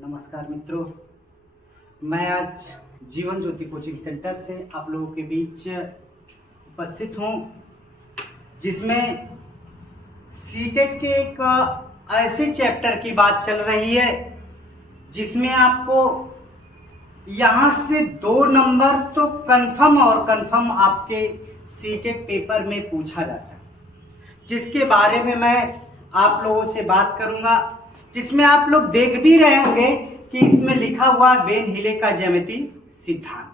नमस्कार मित्रों, मैं आज जीवन ज्योति कोचिंग सेंटर से आप लोगों के बीच उपस्थित हूँ, जिसमें सीटेट के एक ऐसे चैप्टर की बात चल रही है जिसमें आपको यहाँ से 2 नंबर तो कंफर्म आपके सीटेट पेपर में पूछा जाता है, जिसके बारे में मैं आप लोगों से बात करूँगा। जिसमें आप लोग देख भी रहे होंगे कि इसमें लिखा हुआ वेन हिले का ज्यामिति सिद्धांत।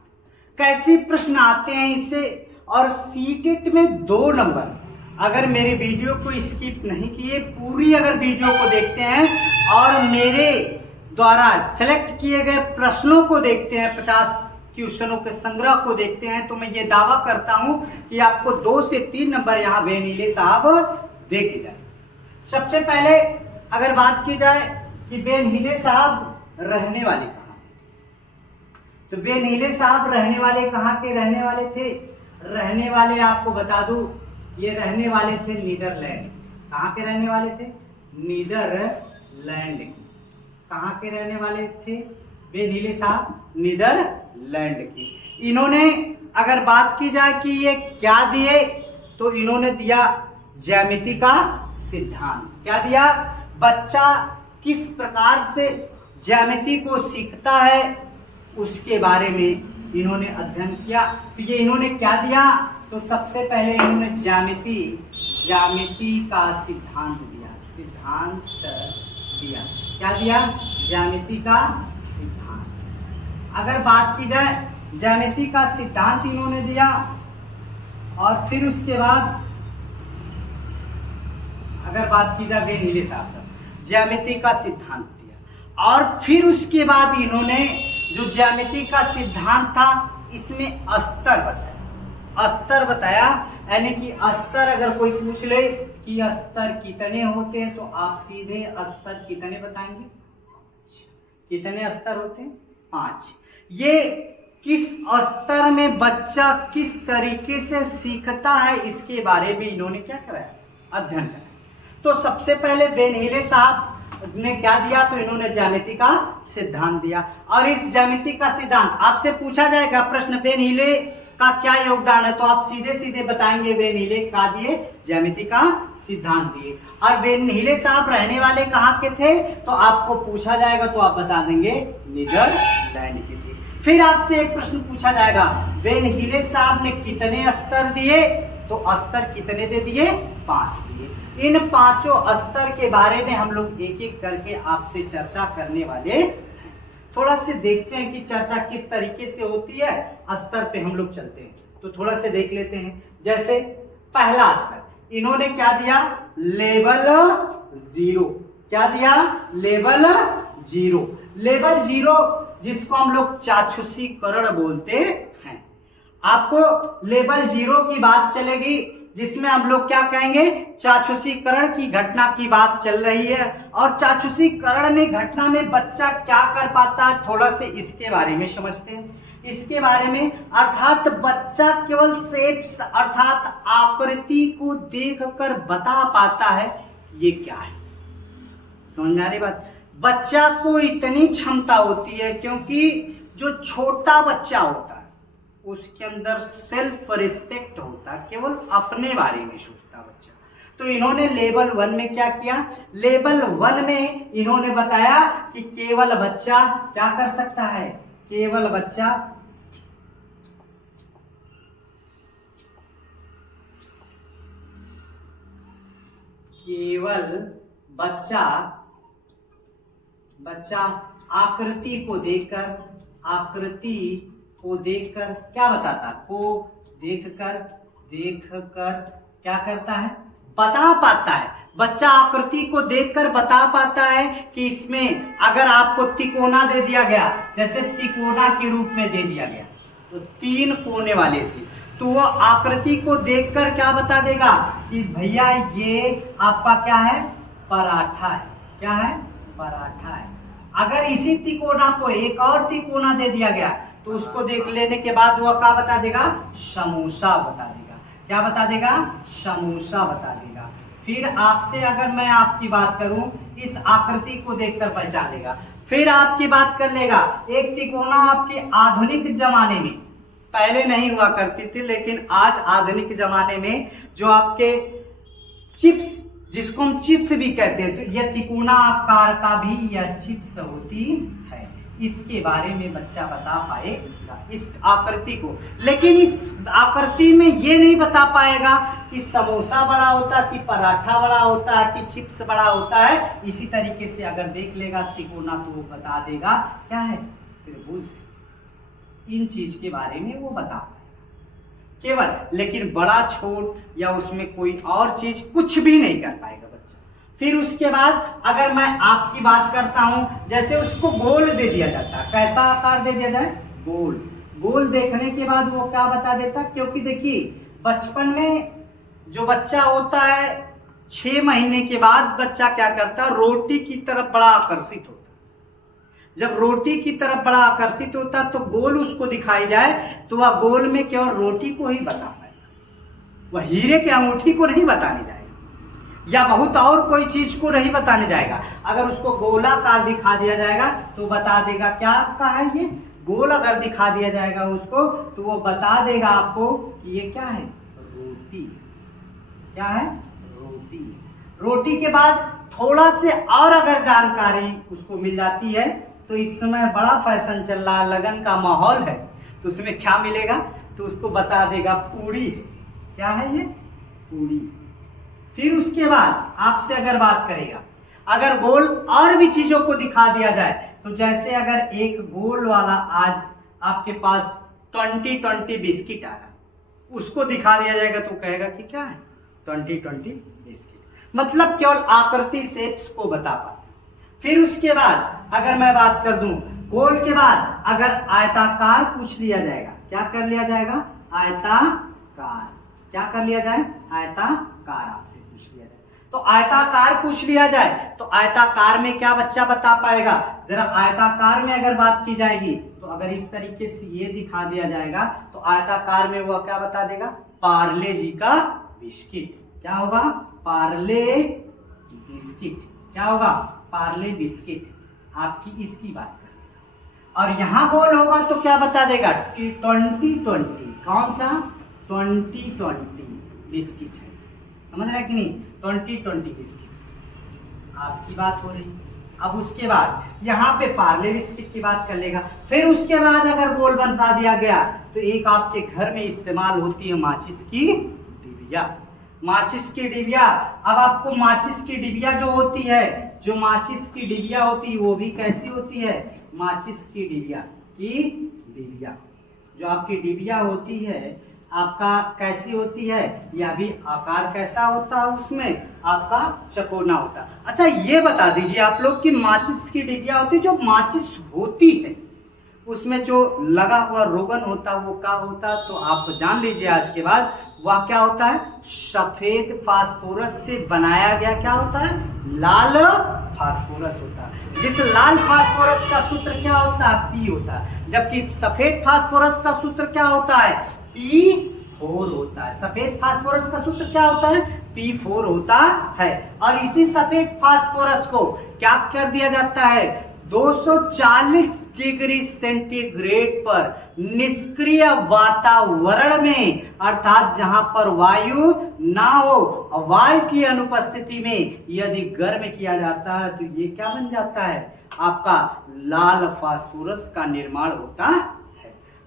कैसे प्रश्न आते हैं इससे, और सीटेट में 2 नंबर। अगर मेरे वीडियो को स्किप नहीं किए, पूरी अगर वीडियो को देखते हैं और मेरे द्वारा सेलेक्ट किए गए प्रश्नों को देखते हैं, 50 क्वेश्चनों के संग्रह को देखते हैं, तो मैं ये दावा करता हूं कि आपको 2 से 3 नंबर यहाँ वेन हिले साहब देखे जाए। सबसे पहले अगर बात की जाए कि वेन हिले साहब रहने वाले कहाँ, तो वेन हिले साहब रहने वाले कहाँ के रहने वाले थे? रहने वाले आपको बता दूं, ये रहने वाले थे नीदरलैंड। कहाँ के रहने वाले थे? नीदरलैंड। कहाँ के रहने वाले थे वेन हिले साहब? नीदरलैंड के। इन्होंने अगर बात की जाए कि ये क्या दिए, तो इन्होंने दिया ज्यामिति का सिद्धांत। क्या दिया? बच्चा किस प्रकार से ज्यामिति को सीखता है उसके बारे में इन्होंने अध्ययन किया। तो ये इन्होंने क्या दिया? तो सबसे पहले इन्होंने ज्यामिति का सिद्धांत दिया। क्या दिया? ज्यामिति का सिद्धांत। अगर बात की जाए ज्यामिति का सिद्धांत इन्होंने दिया, और फिर उसके बाद अगर बात की जाए वेन हिले साहब का ज्यामिति का सिद्धांत दिया, और फिर उसके बाद इन्होंने जो ज्यामिति का सिद्धांत था इसमें अस्तर बताया। यानी कि अस्तर अगर कोई पूछ ले कि अस्तर कितने होते हैं, तो आप सीधे अस्तर कितने बताएंगे? कितने अस्तर होते हैं? 5। ये किस स्तर में बच्चा किस तरीके से सीखता है, इसके बारे में इन्होंने क्या कराया? अध्ययन कराया। तो सबसे पहले वेन हिले साहब ने क्या दिया? तो इन्होंने ज्यामिति का सिद्धांत दिया। और इस ज्यामिति का सिद्धांत आपसे पूछा जाएगा प्रश्न, वेन हिले का क्या योगदान है, तो आप सीधे बताएंगे वेन हिले का दिए ज्यामिति का सिद्धांत दिए। और वेन हिले साहब रहने वाले कहाँ के थे, तो आपको पूछा जाएगा तो आप बता देंगे नीदरलैंड के थे। फिर आपसे एक प्रश्न पूछा जाएगा, वेन हिले साहब ने कितने स्तर दिए, तो स्तर कितने दे दिए? 5 दिए। इन 5 स्तर के बारे में हम लोग एक एक करके आपसे चर्चा करने वाले हैं। थोड़ा से देखते हैं कि चर्चा किस तरीके से होती है। स्तर पे हम लोग चलते हैं, तो थोड़ा से देख लेते हैं। जैसे पहला स्तर इन्होंने क्या दिया? लेवल 0। क्या दिया? लेवल 0। लेवल 0 जिसको हम लोग चाक्षुषीकरण बोलते हैं। आपको लेवल 0 की बात चलेगी, जिसमें हम लोग क्या कहेंगे? चाक्षुषीकरण की घटना की बात चल रही है। और चाक्षुषीकरण में घटना में बच्चा क्या कर पाता है, थोड़ा से इसके बारे में समझते हैं। इसके बारे में अर्थात बच्चा केवल शेप्स अर्थात आकृति को देखकर बता पाता है ये क्या है। समझ आ रही बात? बच्चा को इतनी क्षमता होती है, क्योंकि जो छोटा बच्चा होता है उसके अंदर सेल्फ रिस्पेक्ट होता है, केवल अपने बारे में सोचता बच्चा। तो इन्होंने लेवल 1 में क्या किया? लेवल 1 में इन्होंने बताया कि केवल बच्चा क्या कर सकता है? केवल बच्चा आकृति को देखकर क्या बताता? देखकर क्या करता है? बता पाता है। बच्चा आकृति को देखकर बता पाता है कि इसमें अगर आपको तिकोना दे दिया गया, जैसे तिकोना के रूप में दे दिया गया, तो 3 कोने वाले से, तो वो आकृति को देखकर क्या बता देगा कि भैया ये आपका क्या है? पराठा है। क्या है? पराठा है। अगर इसी तिकोना को एक और तिकोना दे दिया गया, तो उसको देख लेने के बाद वह क्या बता देगा? समोसा बता देगा। क्या बता देगा? समोसा बता देगा। फिर आपसे अगर मैं आपकी बात करूं, इस आकृति को देखकर पहचान लेगा। फिर आपकी बात कर लेगा, एक तिकोना आपके आधुनिक जमाने में, पहले नहीं हुआ करती थी लेकिन आज आधुनिक जमाने में जो आपके चिप्स, जिसको हम चिप्स भी कहते हैं, तो यह तिकोना आकार का भी यह चिप्स होती है। इसके बारे में बच्चा बता पाएगा इस आकृति को, लेकिन इस आकृति में ये नहीं बता पाएगा कि समोसा बड़ा होता है, कि पराठा बड़ा होता है, कि चिप्स बड़ा होता है। इसी तरीके से अगर देख लेगा तिकोना तो वो बता देगा क्या है, त्रिभुज। इन चीज के बारे में वो बता पाएगा केवल, लेकिन बड़ा छोट या उसमें कोई और चीज कुछ भी नहीं कर पाएगा बच्चा। फिर उसके बाद अगर मैं आपकी बात करता हूं, जैसे उसको गोल दे दिया जाता है, कैसा आकार दे दिया जाए, गोल। गोल देखने के बाद वो क्या बता देता, क्योंकि देखिए बचपन में जो बच्चा होता है 6 महीने के बाद बच्चा क्या करता है, रोटी की तरफ बड़ा आकर्षित होता है। जब रोटी की तरफ बड़ा आकर्षित होता तो गोल उसको दिखाई जाए तो वह गोल में केवल रोटी को ही बता पाएगा, वह हीरे की अंगूठी को नहीं बताने जाएगा या बहुत और कोई चीज को नहीं बताने जाएगा। अगर उसको गोलाकार दिखा दिया जाएगा तो बता देगा क्या आपका है ये गोल। अगर दिखा दिया जाएगा उसको तो वो बता देगा आपको कि ये क्या है, रोटी। क्या है, रोटी। रोटी के बाद थोड़ा से और अगर जानकारी उसको मिल जाती है तो इस समय बड़ा फैशन चल रहा है, लगन का माहौल है, तो उसमें क्या मिलेगा, तो उसको बता देगा पूड़ी है। क्या है ये, पूड़ी। फिर उसके बाद आपसे अगर बात करेगा, अगर गोल और भी चीजों को दिखा दिया जाए, तो जैसे अगर एक गोल वाला आज आपके पास 20-20 बिस्किट आया, उसको दिखा दिया जाएगा तो कहेगा कि क्या है, 20-20 बिस्किट। मतलब केवल आकृति से उसको बता पाते। फिर उसके बाद अगर मैं बात कर दूं, गोल के बाद अगर आयताकार पूछ लिया जाएगा, क्या कर लिया जाएगा, आयताकार। क्या कर लिया जाए, आयताकार आपसे पूछ लिया जाए। तो आयताकार पूछ लिया जाए तो आयताकार में क्या बच्चा बता पाएगा, जरा आयताकार में अगर बात की जाएगी तो अगर इस तरीके से ये दिखा दिया जाएगा तो आयताकार में वो क्या बता देगा, पार्ले जी का बिस्किट। क्या होगा, पार्ले बिस्किट। क्या होगा, पार्ले बिस्किट। आपकी इसकी बात करें। और यहां गोल होगा तो क्या बता देगा, 20-20। कौन सा, 20-20 बिस्किट है। समझ रहे कि नहीं, 20-20 बिस्किट आपकी बात हो रही। अब उसके बाद यहाँ पे पार्ले बिस्किट की बात कर लेगा। फिर उसके बाद अगर गोल बता दिया गया तो एक आपके घर में इस्तेमाल होती है माचिस की डिबिया। माचिस की डिबिया। अब आपको माचिस की डिबिया जो होती है, जो माचिस की डिबिया होती है वो भी कैसी होती है, माचिस की डिबिया की डिबिया। जो आपकी डिबिया होती है आपका कैसी होती है, यह भी आकार कैसा होता है, उसमें आपका चकोना होता है। अच्छा ये बता दीजिए आप लोग कि माचिस की डिबिया होती है, जो माचिस होती है उसमें जो लगा हुआ रोगन होता है वो क्या होता है, तो आप जान लीजिए आज के बाद वह क्या होता है, सफेद फास्फोरस से बनाया गया क्या होता है, लाल फास्फोरस होता है। जिस लाल फास्फोरस का सूत्र क्या होता है, पी होता है, जबकि सफेद फास्फोरस का सूत्र क्या होता है, P4 होता है। सफेद फास्फोरस का सूत्र क्या होता है, P4 होता है। और इसी सफेद फास्फोरस को क्या कर दिया जाता है, 240 डिग्री सेंटीग्रेड पर निष्क्रिय वातावरण में, अर्थात जहां पर वायु ना हो, वायु की अनुपस्थिति में यदि गर्म किया जाता है तो ये क्या बन जाता है, आपका लाल फास्फोरस का निर्माण होता है।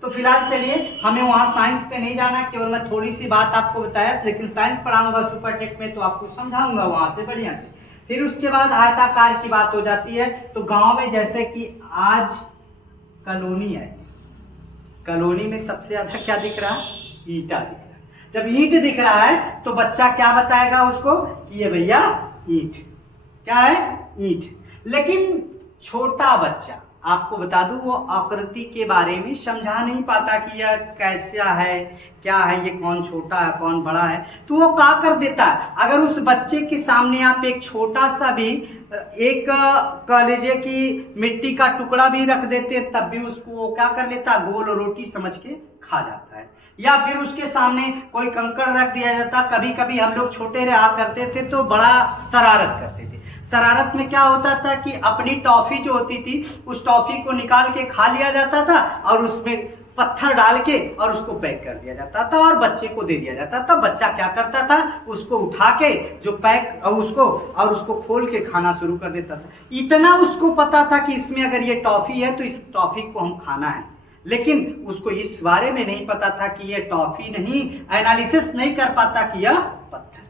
तो फिलहाल चलिए, हमें वहां साइंस पे नहीं जाना, केवल मैं थोड़ी सी बात आपको बताया, लेकिन साइंस पढ़ाऊंगा सुपरटेक में तो आपको समझाऊंगा वहां से बढ़िया से। फिर उसके बाद आयताकार की बात हो जाती है। तो गांव में जैसे कि आज कॉलोनी है, कॉलोनी में सबसे ज्यादा क्या दिख रहा है, ईंटा दिख रहा है। जब ईंट दिख रहा है तो बच्चा क्या बताएगा उसको कि ये भैया ईंट। क्या है, ईंट। लेकिन छोटा बच्चा, आपको बता दूं, वो आकृति के बारे में समझा नहीं पाता कि यह कैसा है, क्या है, ये कौन छोटा है कौन बड़ा है। तो वो क्या कर देता है, अगर उस बच्चे के सामने आप एक छोटा सा भी एक कह लीजिए कि मिट्टी का टुकड़ा भी रख देते तब भी उसको वो क्या कर लेता, गोल रोटी समझ के खा जाता है। या फिर उसके सामने कोई कंकड़ रख दिया जाता। कभी कभी हम लोग छोटे रहा करते थे तो बड़ा शरारत करते थे। शरारत में क्या होता था कि अपनी टॉफी जो होती थी उस टॉफी को निकाल के खा लिया जाता था और उसमें पत्थर डाल के और उसको पैक कर दिया जाता था और बच्चे को दे दिया जाता था। बच्चा क्या करता था, उसको उठा के जो पैक और उसको खोल के खाना शुरू कर देता था। इतना उसको पता था कि इसमें अगर ये टॉफी है तो इस टॉफी को हम खाना है, लेकिन उसको इस बारे में नहीं पता था कि ये टॉफी नहीं, एनालिसिस नहीं कर पाता कि यह पत्थर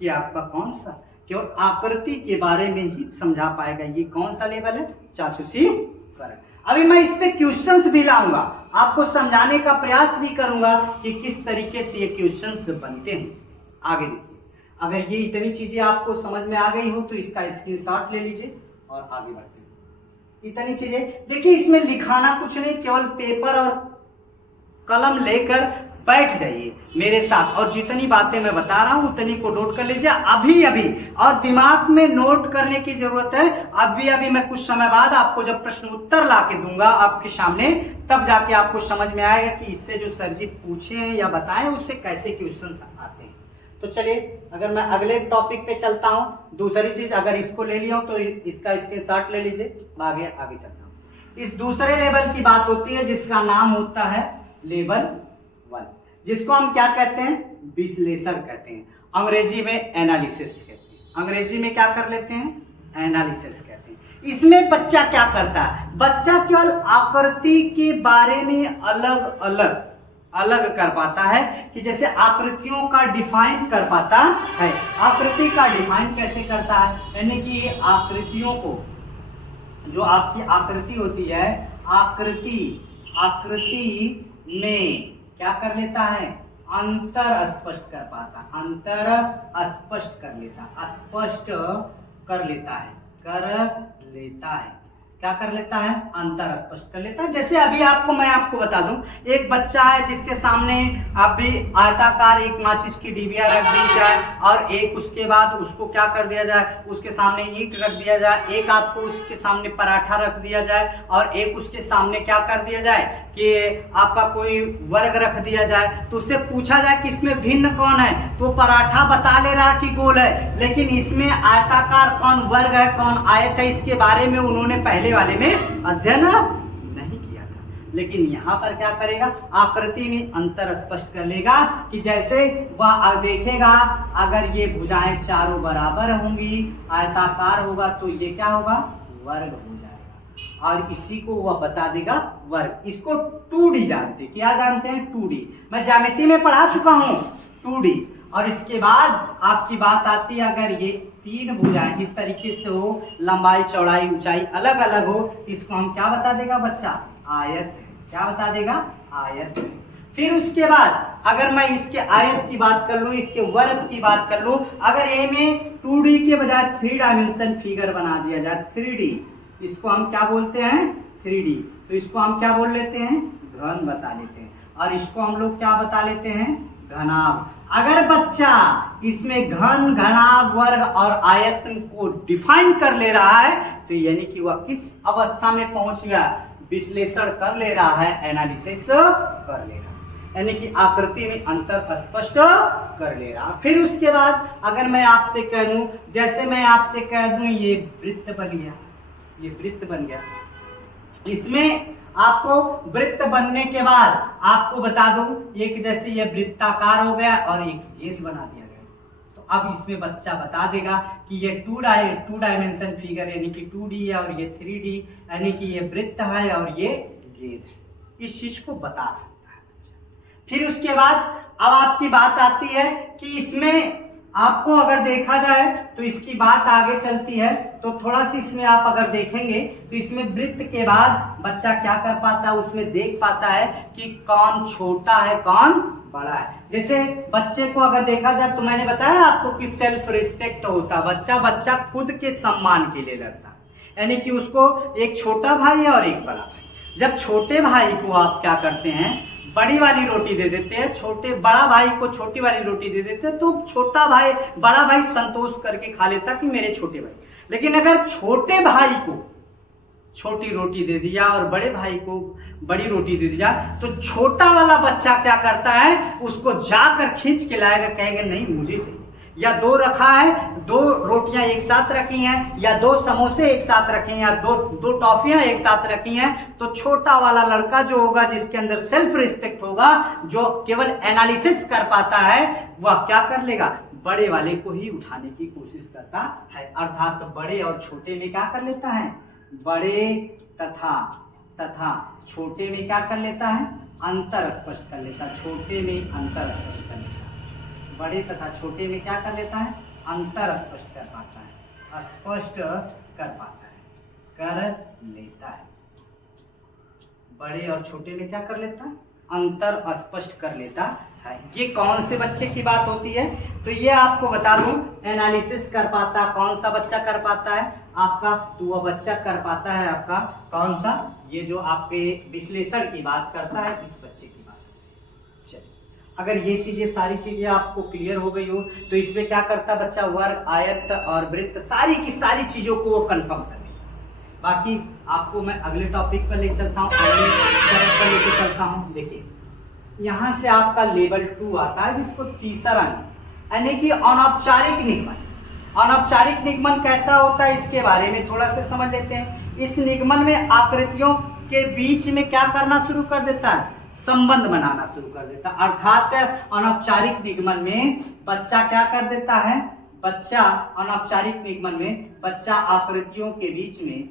कि आपका कौन सा, केवल आकृति के बारे में ही समझा पाएगा। ये कौन सा लेवल है, चाक्षुषी करण। अभी मैं इस पे क्वेश्चंस भी लाऊंगा, आपको समझाने का प्रयास भी करूंगा कि किस तरीके से ये क्वेश्चंस बनते हैं। आगे देखिए, अगर ये इतनी चीजें आपको समझ में आ गई हो तो इसका स्क्रीनशॉट ले लीजिए और आगे बढ़ते हैं। इतनी चीजें देखिए, इसमें लिखाना कुछ नहीं, केवल पेपर और कलम लेकर बैठ जाइए मेरे साथ और जितनी बातें मैं बता रहा हूं उतनी को नोट कर लीजिए अभी अभी। और दिमाग में नोट करने की जरूरत है अभी अभी। मैं कुछ समय बाद आपको जब प्रश्न उत्तर ला के दूंगा आपके सामने, तब जाके आपको समझ में आएगा कि इससे जो सर जी पूछे हैं या बताएं उससे कैसे क्वेश्चन आते हैं। तो चलिए, अगर मैं अगले टॉपिक पे चलता हूं, दूसरी चीज अगर इसको ले लिया हूं तो इसका स्क्रीनशॉट ले लीजिए। आगे चलता हूं। इस दूसरे लेवल की बात होती है जिसका नाम होता है लेवल 1, जिसको हम क्या कहते हैं, विश्लेषण कहते हैं। अंग्रेजी में एनालिसिस कहते हैं। अंग्रेजी में क्या कर लेते हैं, एनालिसिस कहते हैं। इसमें बच्चा क्या करता है, बच्चा केवल आकृति के बारे में अलग कर पाता है कि जैसे आकृतियों का डिफाइन कर पाता है। आकृति का डिफाइन कैसे करता है, यानी कि ये आकृतियों को, जो आपकी आकृति होती है, आकृति में क्या कर लेता है, अंतर स्पष्ट कर पाता, स्पष्ट कर लेता है, क्या कर लेता है, अंतर स्पष्ट कर लेता है। जैसे अभी मैं आपको बता दूं, एक बच्चा है जिसके सामने अभी आयताकार एक माचिस की डिबिया रख दी जाए और एक उसके बाद उसको क्या कर दिया जाए, उसके सामने ईंट रख दिया जाए, एक आपको उसके सामने पराठा रख दिया जाए और एक उसके सामने क्या कर दिया जाए कि आपका कोई वर्ग रख दिया जाए। तो उससे पूछा जाए कि इसमें भिन्न कौन है, तो पराठा बता ले रहा कि गोल है, लेकिन इसमें आयताकार कौन, वर्ग है कौन, आयत है, इसके बारे में उन्होंने पहले वाले में अध्ययन नहीं किया था। लेकिन यहाँ पर क्या करेगा, आकृति में अंतर स्पष्ट कर लेगा कि जैसे वह देखेगा अगर ये भुजाएं चारों बराबर होंगी, आयताकार होगा तो ये क्या होगा, वर्ग हो जाएगा, और इसी को वह बता देगा वर्ग। इसको 2D जानते, क्या जानते हैं, 2D। मैं ज्यामिति में पढ़ा चुका हूँ 2D। और इसके बाद आपकी बात आती है, अगर ये 3 भुजाएं इस तरीके से हो, लंबाई चौड़ाई ऊंचाई अलग अलग हो, इसको हम क्या बता देगा बच्चा, आयत। क्या बता देगा, आयत। फिर उसके बाद अगर मैं इसके आयत की बात कर लूं, इसके वर्ग की बात कर लूं, अगर ए में 2D के बजाय 3 डायमेंशन फिगर बना दिया जाए, 3D, इसको हम क्या बोलते हैं, 3D। तो इसको हम क्या बोल लेते हैं, घन बता लेते हैं, और इसको हम लोग क्या बता लेते हैं, घनाभ। अगर बच्चा इसमें घन, घनाभ, वर्ग और आयत को डिफाइन कर ले रहा है तो यानी कि वह किस अवस्था में पहुंच गया, विश्लेषण कर ले रहा है, एनालिसिस कर ले रहा है, यानी कि आकृति में अंतर स्पष्ट कर ले रहा। फिर उसके बाद अगर मैं आपसे कह दूं, जैसे मैं आपसे कह दूं ये वृत्त बन गया, ये वृत्त बन गया, इसमें आपको वृत्त बनने के बाद आपको बता दूं, एक जैसे ये वृत्ताकार हो गया और एक छेद बना दिया गया। तो अब इसमें बच्चा बता देगा कि ये 2 डायमेंशन फिगर यानी कि 2D है और ये 3D, यानी कि ये वृत्त है और ये गेंद है। इस चीज को बता सकता है बच्चा। फिर उसके बाद अब आपकी बात आती है कि इसमें आपको अगर देखा जाए तो इसकी बात आगे चलती है, तो थोड़ा सी इसमें आप अगर देखेंगे तो इसमें वृत्त के बाद बच्चा क्या कर पाता है, उसमें देख पाता है कि कौन छोटा है कौन बड़ा है। जैसे बच्चे को अगर देखा जाए तो मैंने बताया आपको कि सेल्फ रिस्पेक्ट होता है, बच्चा खुद के सम्मान के लिए लड़ता है, यानी कि उसको एक छोटा भाई है और एक बड़ा भाई। जब छोटे भाई को आप क्या करते हैं, बड़ी वाली रोटी दे देते हैं, बड़ा भाई को छोटी वाली रोटी दे देते हैं, तो बड़ा भाई संतोष करके खा लेता कि मेरे छोटे भाई। लेकिन अगर छोटे भाई को छोटी रोटी दे दिया और बड़े भाई को बड़ी रोटी दे दिया, तो छोटा वाला बच्चा क्या करता है, उसको जाकर खींच के लाएगा, कहेगा नहीं मुझे चाहिए। या दो रखा है, दो रोटियां एक साथ रखी हैं, या दो समोसे एक साथ रखे हैं, या दो टॉफियां एक साथ रखी हैं, तो छोटा वाला लड़का जो होगा, जिसके अंदर सेल्फ रिस्पेक्ट होगा, जो केवल एनालिसिस कर पाता है, वह क्या कर लेगा, बड़े वाले को ही उठाने की कोशिश करता है। अर्थात तो बड़े और छोटे में क्या कर लेता है, बड़े तथा छोटे में क्या कर लेता है, अंतर स्पष्ट कर लेता है। छोटे में अंतर स्पष्ट कर लेता है, बड़े तथा छोटे में क्या कर लेता है, अंतर स्पष्ट कर पाता है, स्पष्ट कर पाता है, कर लेता है। बड़े और छोटे में क्या कर लेता है, अंतर स्पष्ट कर लेता है। ये कौन से बच्चे की बात होती है, तो ये आपको बता दूं, एनालिसिस कर पाता, कौन सा बच्चा कर पाता है आपका, तो वह बच्चा कर पाता है आपका कौन सा, ये जो आपके विश्लेषण की बात करता है, इस बच्चे की बात। चलिए, अगर ये चीजें सारी चीजें आपको क्लियर हो गई हो, तो इसमें क्या करता बच्चा, वर्ग, आयत और वृत्त, सारी की सारी चीजों को वो कंफर्म कर लेता। बाकी आपको मैं अगले टॉपिक पर ले चलता हूँ, अगले तरफ पर लेके चलता हूँ। देखिए, यहाँ से आपका लेवल 2 आता है, जिसको तीसरा यानी कि अनौपचारिक निगमन। अनौपचारिक निगमन कैसा होता है, इसके बारे में थोड़ा सा समझ लेते हैं। इस निगमन में आकृतियों के बीच में क्या करना शुरू कर देता है, संबंध बनाना शुरू कर देता है। अर्थात अनौपचारिक निगमन में बच्चा क्या कर देता है, बच्चा अनौपचारिक निगमन में बच्चा आकृतियों के बीच में,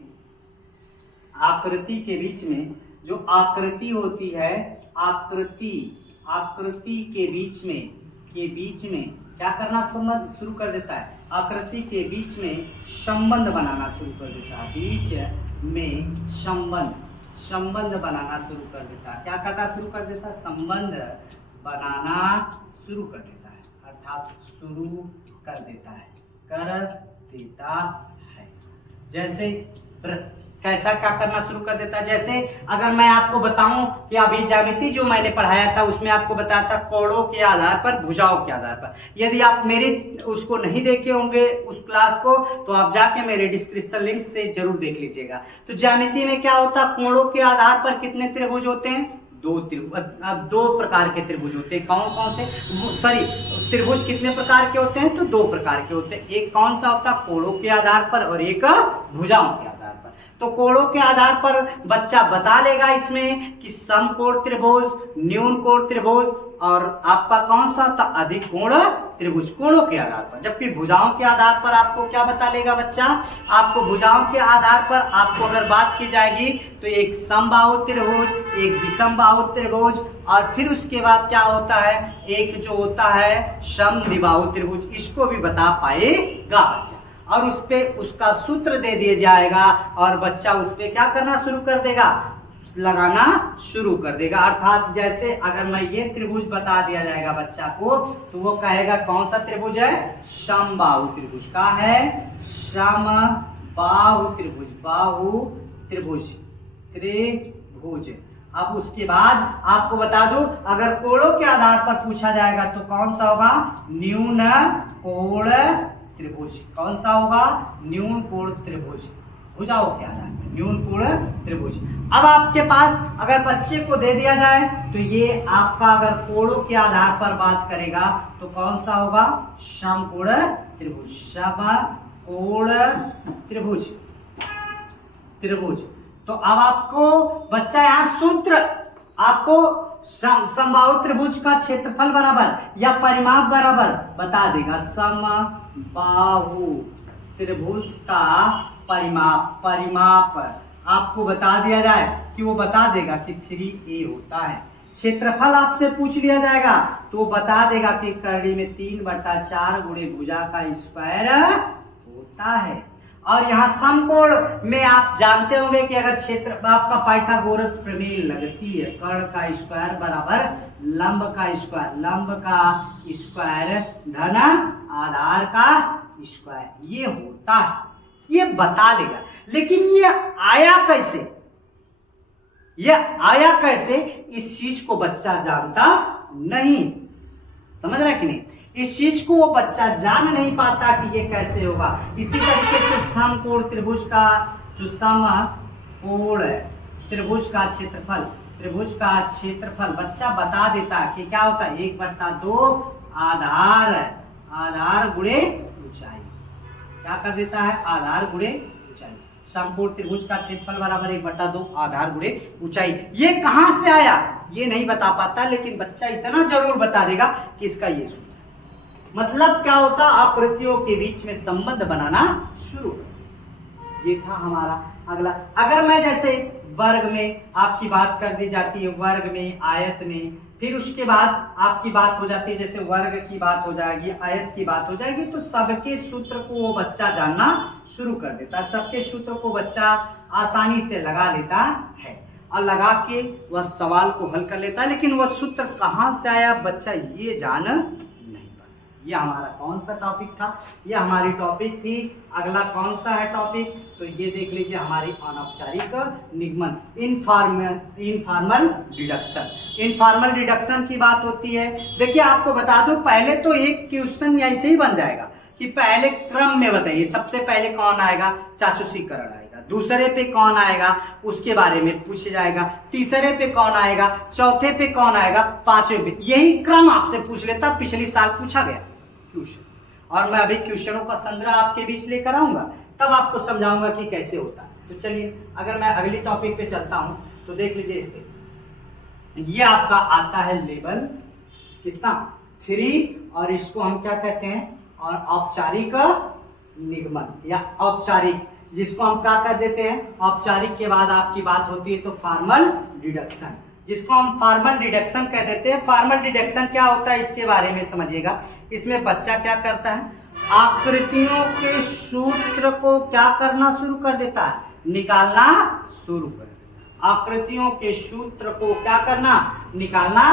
आकृति के बीच में जो आकृति होती है, आकृति के बीच में क्या करना शुरू कर देता है, आकृति के बीच में संबंध बनाना शुरू कर देता है, बीच में संबंध बनाना शुरू कर देता है। क्या करना शुरू कर देता है, संबंध बनाना शुरू कर देता है, अर्थात शुरू कर देता है। जैसे कैसा क्या करना शुरू कर देता है, जैसे अगर मैं आपको बताऊं कि अभी ज्यामिति जो मैंने पढ़ाया था, उसमें आपको बताया था कोणों के आधार पर, भुजाओं के आधार पर। यदि आप मेरे उसको नहीं देखे होंगे उस क्लास को, तो आप जाके मेरे डिस्क्रिप्शन लिंक से जरूर देख लीजिएगा। तो ज्यामिति में क्या होता है, कोणों के आधार पर कितने त्रिभुज होते हैं, दो प्रकार के त्रिभुज होते हैं। कौन कौन से, सॉरी, त्रिभुज कितने प्रकार के होते हैं, तो 2 प्रकार के होते हैं। एक कौन सा होता है, कोणों के आधार पर, और एक भुजाओं के आधार पर। तो कोणों के आधार पर बच्चा बता लेगा इसमें कि समकोण त्रिभुज, न्यून कोण त्रिभुज, और आपका कौन सा था, अधिक कोण त्रिभुज, कोणों के आधार पर। जबकि भुजाओं के आधार पर आपको क्या बता लेगा बच्चा, आपको भुजाओं के आधार पर आपको अगर बात की जाएगी तो एक समबाहु त्रिभुज, एक विषमबाहु त्रिभुज, और फिर उसके बाद क्या होता है, एक जो होता है समद्विबाहु त्रिभुज, इसको भी बता पाएगा बच्चा। और उस पे उसका सूत्र दे दिया जाएगा, और बच्चा उस पे क्या करना शुरू कर देगा, लगाना शुरू कर देगा। अर्थात जैसे अगर मैं ये त्रिभुज बता दिया जाएगा बच्चा को, तो वो कहेगा कौन सा त्रिभुज है, समबाहु त्रिभुज का है, समबाहु त्रिभुज, बाहु त्रिभुज। अब उसके बाद आपको बता दूं, अगर कोणों के आधार पर पूछा जाएगा तो कौन सा होगा, न्यून कोण त्रिभुज। कौन सा होगा, न्यून कोण त्रिभुज, भुजाओं के आधार पर न्यून कोण त्रिभुज। अब आपके पास अगर बच्चे को दे दिया जाए तो ये आपका अगर कोणों के आधार पर बात करेगा तो कौन सा होगा, समकोण त्रिभुज, समकोण त्रिभुज। तो अब आपको बच्चा यहाँ सूत्र आपको समबाहु त्रिभुज का क्षेत्रफल बराबर या परिमाप बराबर बता देगा। समबाहु त्रिभुज का परिमाप आपको बता दिया जाए कि वो बता देगा कि 3a होता है। क्षेत्रफल आपसे पूछ लिया जाएगा तो वो बता देगा कि करड़ी में 3/4 गुणे भुजा का स्क्वायर होता है। और यहाँ समकोण में आप जानते होंगे कि अगर क्षेत्र आपका पाइथागोरस प्रमेय लगती है, कर्ण का स्क्वायर बराबर लंब का स्क्वायर धन आधार का स्क्वायर, ये होता है, ये बता लेगा। लेकिन ये आया कैसे, इस चीज को बच्चा जानता नहीं। समझ रहा है कि नहीं, इस चीज को वो बच्चा जान नहीं पाता कि ये कैसे होगा। इसी तरीके से समकोण त्रिभुज का जो कोण है, त्रिभुज का क्षेत्रफल, त्रिभुज का क्षेत्रफल बच्चा बता देता है कि क्या होता है 1/2 आधार, आधार गुणे ऊंचाई, क्या कर देता है आधार गुणे ऊंचाई। समकोण त्रिभुज का क्षेत्रफल बराबर 1/2 आधार गुणे ऊंचाई। ये कहां से आया ये नहीं बता पाता, लेकिन बच्चा इतना जरूर बता देगा कि इसका ये सूत्र है। मतलब क्या होता, आकृतियों के बीच में संबंध बनाना शुरू कर। ये था हमारा अगला। अगर मैं जैसे वर्ग में आपकी बात कर दी जाती है, वर्ग में, आयत में, फिर उसके बाद आपकी बात हो जाती है जैसे वर्ग की बात हो जाएगी, आयत की बात हो जाएगी, तो सबके सूत्र को वो बच्चा जानना शुरू कर देता है। सबके सूत्र को बच्चा आसानी से लगा लेता है और लगा के वह सवाल को हल कर लेता है, लेकिन वह सूत्र कहाँ से आया बच्चा ये जान नहीं पाता। ये हमारा कौन सा टॉपिक था, ये हमारी टॉपिक थी। अगला कौन सा है टॉपिक, तो ये देख लीजिए हमारी अनौपचारिक निगमन, इनफॉर्मल डिडक्शन। इनफॉर्मल डिडक्शन की बात होती है। देखिए आपको बता दो, पहले तो एक क्वेश्चन ऐसे ही बन जाएगा कि पहले क्रम में बताइए, सबसे पहले कौन आएगा, चाचुषीकरण आएगा, दूसरे पे कौन आएगा उसके बारे में पूछ जाएगा, तीसरे पे कौन आएगा, चौथे पे कौन आएगा, पांचवें पे। यही क्रम आपसे पूछ लेता, पिछले साल पूछा गया क्वेश्चन। और मैं अभी क्वेश्चनों का संग्रह आपके बीच लेकर आऊंगा, तब आपको समझाऊंगा कि कैसे होता है। तो चलिए अगर मैं अगली टॉपिक पे चलता हूं तो देख लीजिए इसके, ये आपका आता है लेवल कितना 3, और इसको हम क्या कहते हैं, और औपचारिक निगमन या औपचारिक, जिसको हम क्या कर देते हैं, औपचारिक के बाद आपकी बात होती है तो फॉर्मल डिडक्शन, जिसको हम फॉर्मल डिडक्शन कह देते हैं। फॉर्मल डिडक्शन क्या होता है इसके बारे में समझिएगा। इसमें बच्चा क्या करता है, आकृतियों के सूत्र को क्या करना शुरू कर देता है, निकालना शुरू कर देता है। आकृतियों के सूत्र को क्या करना, निकालना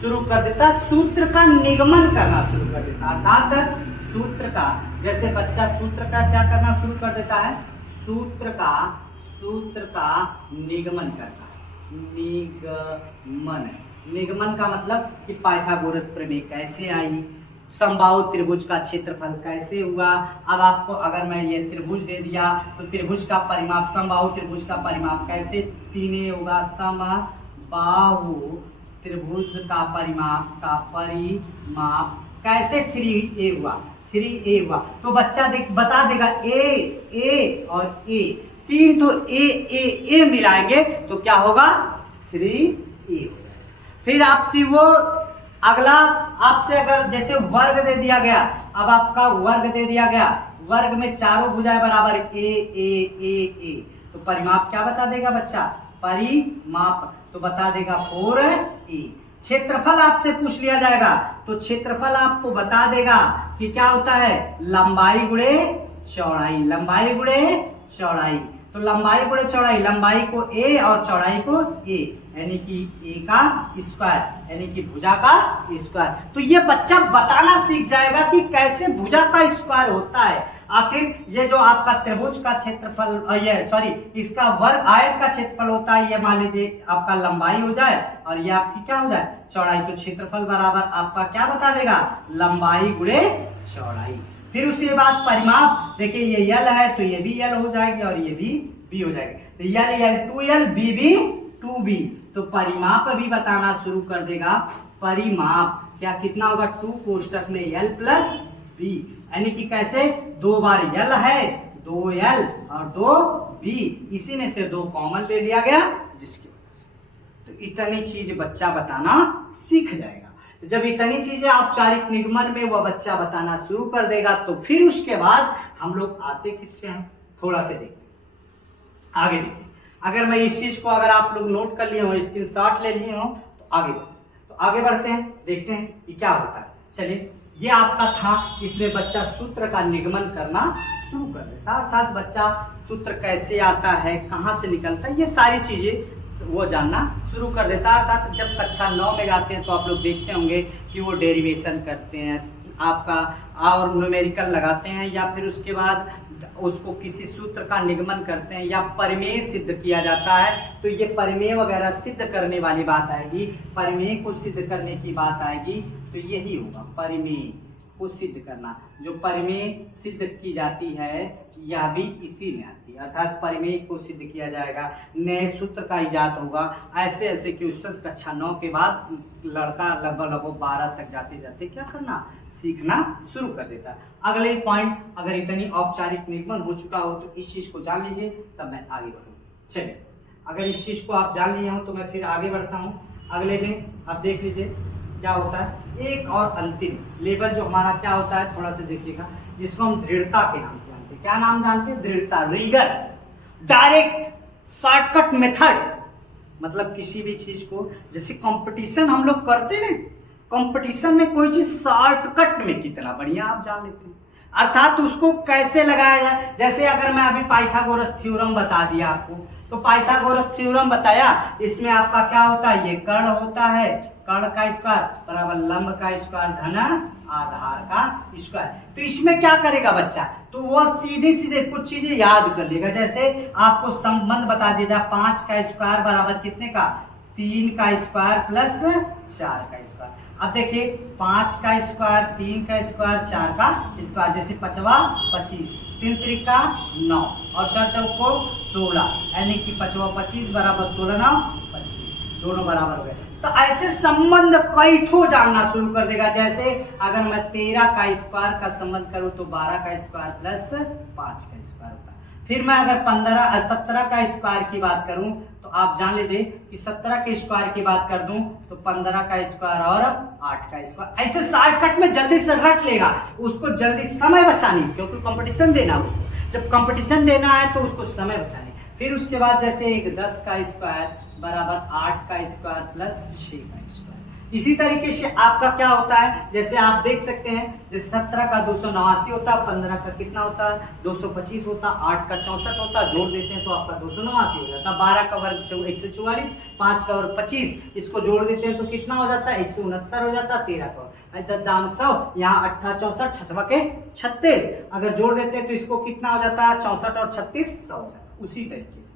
शुरू कर देता है, सूत्र का निगमन करना शुरू कर देता है। अर्थात सूत्र का, जैसे बच्चा सूत्र का क्या करना शुरू कर देता है, सूत्र का निगमन करता है। निगमन का मतलब कि पाइथागोरस प्रमेय कैसे आई, समबाहु त्रिभुज का क्षेत्रफल कैसे हुआ। अब आपको अगर मैं ये त्रिभुज दे दिया तो त्रिभुज का परिमाप, समबाहु त्रिभुज का परिमाप कैसे 3a होगा, समबाहु त्रिभुज का परिमाप कैसे 3a हुआ, 3a हुआ। तो बच्चा बता देगा a और a, तीन तो a मिलाएंगे तो क्या होगा 3a। फिर आपसे वो अगला, आपसे अगर जैसे वर्ग दे दिया गया, अब आपका वर्ग दे दिया गया, वर्ग में चारों भुजाएं बराबर a, तो परिमाप क्या बता देगा बच्चा, परिमाप तो बता देगा 4a। क्षेत्रफल आपसे पूछ लिया जाएगा तो क्षेत्रफल आपको बता देगा कि क्या होता है, लंबाई गुणे चौड़ाई, लंबाई गुणे चौड़ाई। तो लंबाई गुणे चौड़ाई, लंबाई को a और चौड़ाई को a, यानी कि a का स्क्वायर, यानी कि भुजा का स्क्वायर। तो ये बच्चा बताना सीख जाएगा कि कैसे भुजा का स्क्वायर होता है। आखिर ये जो आपका त्रिभुज का क्षेत्रफल, ये सॉरी इसका वर्ग, आयत का क्षेत्रफल होता है, ये मान लीजिए आपका लंबाई हो जाए और ये आपकी क्या हो जाए, चौड़ाई। तो क्षेत्रफल बराबर आपका क्या बता देगा, लंबाई गुणे चौड़ाई। फिर उसके बाद परिमाप, देखिए ये यल है तो ये भी यल हो जाएगी और ये भी बी हो जाएगी। तो यल 2l, बी भी 2b, तो परिमाप भी बताना शुरू कर देगा। परिमाप क्या कितना होगा, 2 कोष्टक में l प्लस b, यानी कि कैसे 2 बार l है, 2l और 2b, इसी में से 2 कॉमन ले लिया गया, जिसकी वजह से तो इतनी चीज बच्चा बताना सीख जाएगा। जब इतनी चीजें औपचारिक निगमन में वह बच्चा बताना शुरू कर देगा तो फिर उसके बाद हम लोग आते किससे हैं, थोड़ा से देखते आगे देखते। अगर मैं इस चीज को अगर आप लोग नोट कर लिए हो, स्क्रीनशॉट ले लिए हो तो आगे बढ़ते हैं, देखते हैं कि क्या होता है। चलिए ये आपका था, इसमें बच्चा सूत्र का निगमन करना शुरू कर देता, अर्थात बच्चा सूत्र कैसे आता है, कहाँ से निकलता है, ये सारी चीजें वो जानना शुरू कर देता है। अर्थात जब कक्षा 9 में जाते हैं तो आप लोग देखते होंगे कि वो डेरिवेशन करते हैं, आपका और न्यूमेरिकल लगाते हैं, या फिर उसके बाद उसको किसी सूत्र का निगमन करते हैं, या परिमेय सिद्ध किया जाता है। तो ये परिमेय वगैरह सिद्ध करने वाली बात आएगी, परिमेय को सिद्ध करने की बात आएगी, तो यही होगा परिमेय। को सिद्ध करना। जो परिमेय सिद्ध की जाती है यह भी इसी में आती है, अर्थात परिमेय को सिद्ध किया जाएगा, नए सूत्र का इजाद होगा। ऐसे ऐसे क्वेश्चन कक्षा 9 के बाद लड़का लगभग 12 तक जाते जाते क्या करना, सीखना शुरू कर देता है। अगले पॉइंट, अगर इतनी औपचारिक निगमन हो चुका हो तो इस चीज को जान लीजिए, तब मैं आगे बढ़ूँ। चलिए, अगर इस चीज को आप जान लिए हो तो मैं फिर आगे बढ़ता हूँ। अगले में आप देख लीजिए क्या होता है, एक और अंतिम लेवल जो हमारा क्या होता है, थोड़ा सा देखिएगा, जिसको हम दृढ़ता के नाम से जानते हैं। क्या नाम जानते हैं? दृढ़ता, रीगर, डायरेक्ट, शॉर्टकट मेथड। मतलब किसी भी चीज को, जैसे कंपटीशन हम लोग करते हैं, कंपटीशन में कोई चीज शॉर्टकट में कितना बढ़िया आप जान लेते हैं, अर्थात उसको कैसे लगाया जाए। जैसे अगर मैं अभी पाइथागोरस थ्योरम बता दिया आपको, तो पाइथागोरस थ्योरम बताया, इसमें आपका क्या होता है, ये कर्ण होता है, कर्ण का स्क्वायर बराबर लंब का स्क्वायर धन आधार का स्क्वायर। तो इसमें क्या करेगा बच्चा, तो वो सीधे सीधे कुछ चीजें याद कर लेगा। जैसे आपको संबंध बता दिया जाए, 5 का स्क्वायर बराबर कितने का, 3 का स्क्वायर प्लस 4 का स्क्वायर। अब देखिए 5 का स्क्वायर, 3 का स्क्वायर, 4 का स्क्वायर, जैसे 5वां 25, 3 त्रिका 9 और 4 चौको 16, यानी कि 5वां 25 बराबर 16 9 25, दोनों बराबर हो गए। तो ऐसे संबंध कई ठो जानना शुरू कर देगा। जैसे अगर मैं 13 का स्क्वायर का संबंध करूं तो 12 का स्क्वायर प्लस 5 का स्क्वायर होता है। फिर मैं अगर 17 का स्क्वायर की बात करूं तो आप जान लीजिए कि 17 के स्क्वायर की बात कर दूं तो 15 का स्क्वायर और 8 का स्क्वायर। ऐसे शॉर्टकट में जल्दी से रट लेगा, उसको जल्दी समय बचानी, क्योंकि कंपटीशन देना, उसको जब कंपटीशन देना है तो उसको समय बचानी। फिर उसके बाद जैसे एक 10 का स्क्वायर बराबर 8 का स्क्वायर प्लस 6 का स्क्वायर। इसी तरीके से आपका क्या होता है, जैसे आप देख सकते हैं, जैसे 17 का 289 होता है, 15 का कितना होता है 225 होता है, 8 का 64 होता है, जोड़ देते हैं तो आपका 289 हो जाता है। 12 का वर्ग 144, 5 का वर्ग 25, इसको जोड़ देते हैं तो कितना हो जाता है 169 हो जाता है। 13 का दाम 100, यहाँ 8 64, 6 के 36, अगर जोड़ देते हैं तो इसको कितना हो जाता है 64 और 36 100 हो जाता है। उसी तरीके से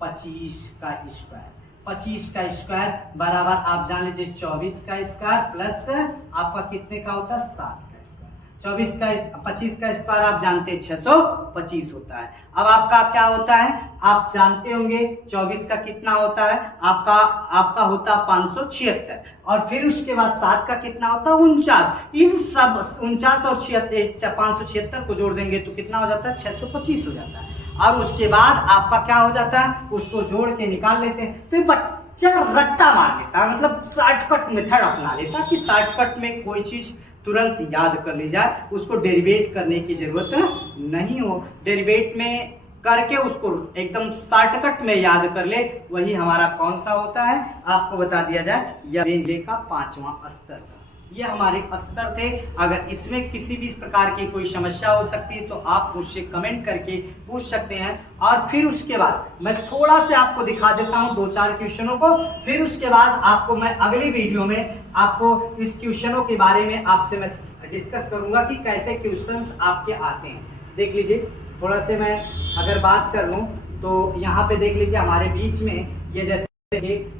25 का स्क्वायर, 25 का स्क्वायर बराबर आप जान लीजिए 24 का स्क्वायर प्लस आपका कितने का होता है 7 का स्क्वायर। 25 का स्क्वायर आप जानते हैं 625 होता है। अब आपका क्या होता है, आप जानते होंगे 24 का कितना होता है, आपका होता है 576, और फिर उसके बाद 7 का कितना होता है 49। इन सब 49 और 576 को जोड़ देंगे तो कितना हो जाता है 625 हो जाता है। और उसके बाद आपका क्या हो जाता है, उसको जोड़ के निकाल लेते हैं। तो बच्चा रट्टा मार लेता है, मतलब शॉर्टकट मेथड अपना लेता कि शॉर्टकट में कोई चीज तुरंत याद कर ली जाए, उसको डेरिवेट करने की जरूरत नहीं हो। डेरिवेट में करके उसको एकदम शॉर्टकट में याद कर ले, वही हमारा कौन सा होता है आपको बता दिया जाए, यह का 5वां स्तर। ये हमारे स्तर थे। अगर इसमें किसी भी प्रकार की कोई समस्या हो सकती है तो आप मुझसे कमेंट करके पूछ सकते हैं। और फिर उसके बाद मैं थोड़ा से आपको दिखा देता हूं 2-4 क्वेश्चनों को, फिर उसके बाद आपको मैं अगली वीडियो में आपको इस क्वेश्चनों के बारे में आपसे मैं डिस्कस करूंगा कि कैसे क्वेश्चंस आपके आते हैं। देख लीजिए, थोड़ा से मैं अगर बात कर लूं तो यहाँ पे देख लीजिए हमारे बीच में ये जैसे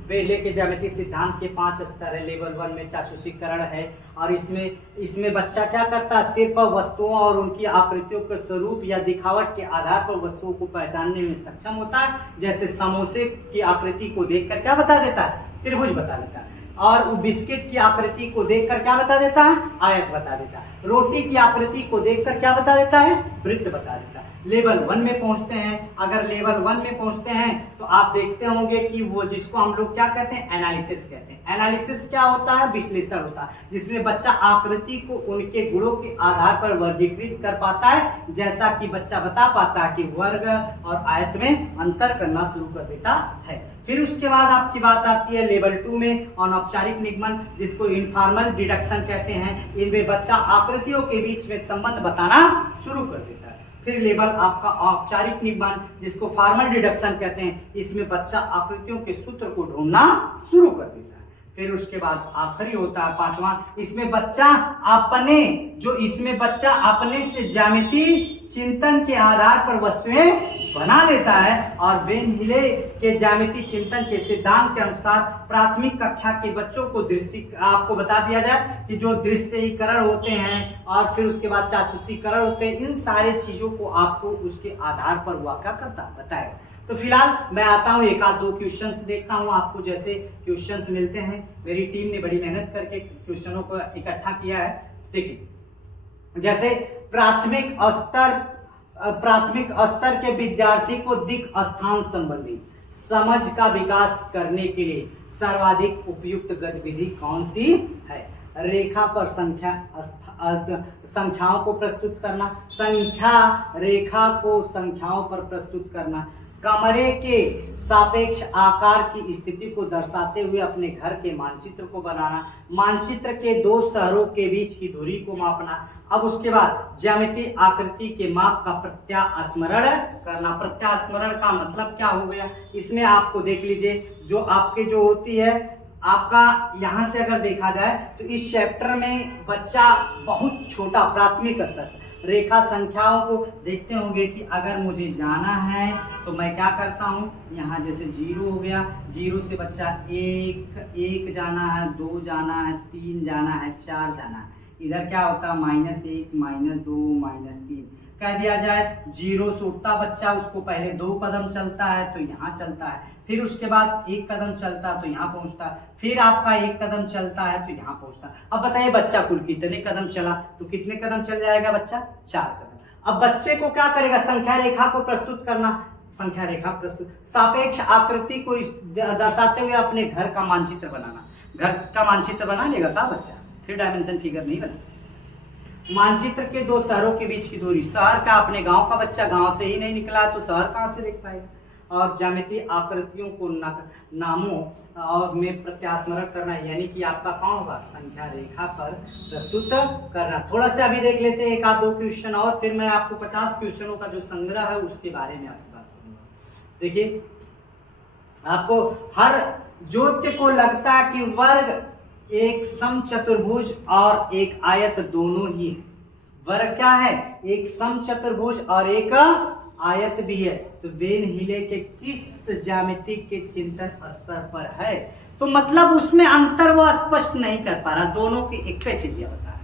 वेले के ज्यामितीय सिद्धांत के 5 स्तर है। लेवल 1 में चाक्षुषीकरण है, और इसमें बच्चा क्या करता है, सिर्फ वस्तुओं और उनकी आकृतियों के स्वरूप या दिखावट के आधार पर वस्तुओं को पहचानने में सक्षम होता है। जैसे समोसे की आकृति को देखकर क्या बता देता है, त्रिभुज बता देता है, और बिस्किट की आकृति को देखकर क्या बता देता है, आयत बता देता है। रोटी की आकृति को देखकर क्या बता देता है, वृत्त बता देता है। लेवल 1 में पहुंचते हैं, अगर लेवल 1 में पहुंचते हैं तो आप देखते होंगे कि वो जिसको हम लोग क्या कहते हैं, एनालिसिस कहते हैं। एनालिसिस क्या होता है, विश्लेषण होता है, जिसमें बच्चा आकृति को उनके गुणों के आधार पर वर्गीकृत कर पाता है, जैसा कि बच्चा बता पाता है कि वर्ग और आयत में अंतर करना शुरू कर देता है। फिर उसके बाद आपकी बात आती है लेवल 2 में, अनौपचारिक निगमन, जिसको इनफॉर्मल डिडक्शन कहते हैं। इनमें बच्चा आकृतियों के बीच में संबंध बताना शुरू कर देता है। फिर लेवल आपका औपचारिक निगमन, जिसको फॉर्मल डिडक्शन कहते हैं, इसमें बच्चा आकृतियों के सूत्र को ढूंढना शुरू कर देता है। फिर उसके बाद आखिरी होता है 5वां, इसमें बच्चा अपने से ज्यामिति चिंतन के आधार पर वस्तुएं बना लेता है और वेन हिले के ज्यामिति चिंतन के सिद्धांत के अनुसार प्राथमिक कक्षा के बच्चों को दृश्य आपको बता दिया जाए कि जो दृश्यीकरण होते हैं और फिर उसके बाद चाक्षुषीकरण होते हैं, इन सारे चीजों को आपको उसके आधार पर हुआ क्या करता बताएगा। तो फिलहाल मैं आता हूँ, एक आध दो क्वेश्चंस देखता हूँ आपको जैसे क्वेश्चंस मिलते हैं। मेरी टीम ने बड़ी मेहनत करके क्वेश्चनों को इकट्ठा किया है। देखिए जैसे प्राथमिक स्तर के विद्यार्थी को दिक् स्थान संबंधी समझ का विकास करने के लिए सर्वाधिक उपयुक्त गतिविधि कौन सी है? रेखा पर संख्याओं को प्रस्तुत करना, रेखा को संख्याओं पर प्रस्तुत करना, कमरे के सापेक्ष आकार की स्थिति को दर्शाते हुए अपने घर के मानचित्र को बनाना, मानचित्र के दो शहरों के बीच की दूरी को मापना। अब उसके बाद ज्यामितीय आकृति के माप का प्रत्यास्मरण करना। प्रत्यास्मरण का मतलब क्या हो गया? इसमें आपको देख लीजिए, जो आपके जो होती है आपका यहां से अगर देखा जाए तो इस चैप्टर में बच्चा बहुत छोटा प्राथमिक स्तर रेखा संख्याओं को देखते होंगे कि अगर मुझे जाना है तो मैं क्या करता हूँ, यहाँ जैसे 0 हो गया, 0 से बच्चा 1 जाना है, 2 जाना है, 3 जाना है, 4 जाना है। इधर क्या होता है -1 -2 -3 कह दिया जाए। 0 से उठता बच्चा, उसको पहले 2 कदम चलता है तो यहाँ चलता है, फिर उसके बाद 1 कदम चलता है तो यहाँ पहुँचता है, फिर आपका 1 कदम चलता है तो यहाँ पहुँचता है। अब बताइए बच्चा कुल कितने कदम चला, तो कितने कदम चल जाएगा बच्चा? 4 कदम। अब बच्चे को क्या करेगा? संख्या रेखा को प्रस्तुत करना, संख्या रेखा प्रस्तुत, सापेक्ष आकृति को दर्शाते हुए अपने घर का मानचित्र बनाना। घर का मानचित्र बना लेगा का बच्चा? 3 डायमेंशन फिगर नहीं बना। मानचित्र के दो शहरों के बीच की दूरी, शहर का अपने गांव का बच्चा गांव से ही नहीं निकला तो शहर कहां से देख पाएगा? और ज्यामितीय आकृतियों को नामों और में प्रत्यास्मरण करना, यानी कि आपका कौन होगा? संख्या रेखा पर प्रस्तुत करना। थोड़ा सा अभी देख लेते हैं एक आध दो क्वेश्चन और फिर मैं आपको 50 क्वेश्चनों का जो संग्रह है उसके बारे में आपसे बात करूंगा। देखिए आपको हर ज्योति को लगता है कि वर्ग एक समचतुर्भुज और एक आयत दोनों ही है। वर्ग क्या है? एक समचतुर्भुज और एक आयत भी है। तो वेन हिले के किस ज्यामिति के चिंतन स्तर पर है? तो मतलब उसमें अंतर वो स्पष्ट नहीं कर पा रहा, दोनों की एक ही चीजें बता रहा है।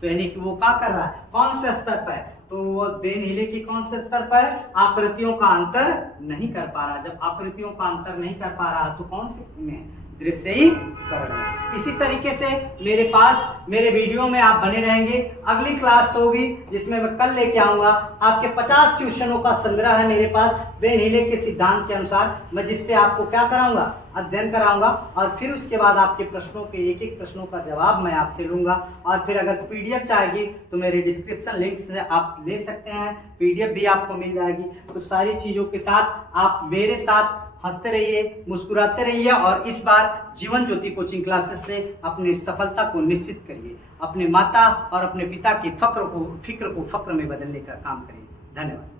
तो यानी कि वो क्या कर रहा है? कौन से स्तर पर है? तो वो वेन हिले के कौन से स्तर पर? आकृतियों का अंतर नहीं कर पा रहा। जब आकृतियों का अंतर नहीं कर पा रहा तो कौन से में? दृश्यीकरण। इसी तरीके से मेरे वीडियो में आप बने रहेंगे। अगली क्लास होगी जिसमें मैं कल लेके आऊंगा आपके 50 क्वेश्चनों का संग्रह है मेरे पास वेन हिले के सिद्धांत के अनुसार, मैं जिस पे आपको क्या कराऊंगा? अध्ययन कराऊंगा। और फिर उसके बाद आपके प्रश्नों के एक एक प्रश्नों का जवाब मैं आपसे लूंगा। और फिर अगर पीडीएफ चाहिए तो मेरे डिस्क्रिप्शन लिंक से आप ले सकते हैं, पीडीएफ भी आपको मिल जाएगी। तो सारी चीजों के साथ आप मेरे साथ हंसते रहिए, मुस्कुराते रहिए और इस बार जीवन ज्योति कोचिंग क्लासेस से अपनी सफलता को निश्चित करिए। अपने माता और अपने पिता की फिक्र को फक्र में बदलने का काम करिए। धन्यवाद।